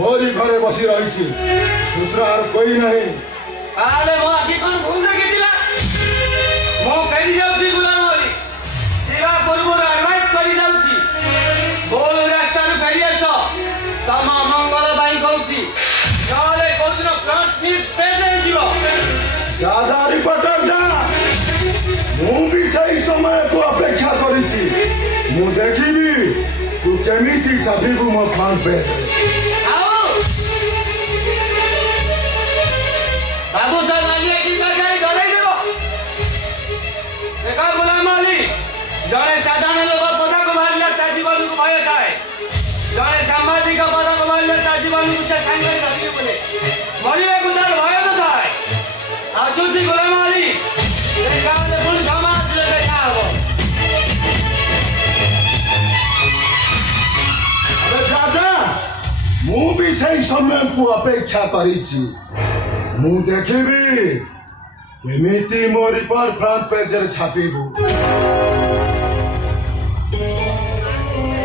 मोरी घरे बसी रही दूसरा और कोई नहीं। अरे वो आगे कौन भूल देखी दिला मो कही जाउची गुलाम वाली जीवा पूर्व एडवाइस करी जाउची बोल रास्ता रे फेरी आसो तमा मंगल बाई कहूची नले कोदिन फ्रंट न्यूज पेज रे जीवो जा रिपोर्टर जा मु भी सही समय को अपेक्षा करिछि मु देखिबी तू केमिति छापिबु मो फ्रंट पेज बाबू सर मालिया की जगह डराई देबो देखा गुलाम अली जड़े साधारण लोग पता को मारिला ता जीवन को भय थाए जड़े सामाजिक पता को मारिला ता जीवन को से संग करियो बोले मरिले गुजर भय न थाए आजुजी गुलाम अली देखा ले पुल समाज ले देखा हो अरे चाचा मु भी सही समय को अपेक्षा करिछि मु देखिबी केमिति मो रिपोर्ट फ्रंट पेज रे छापिबु।